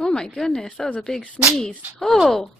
Oh my goodness, that was a big sneeze. Oh!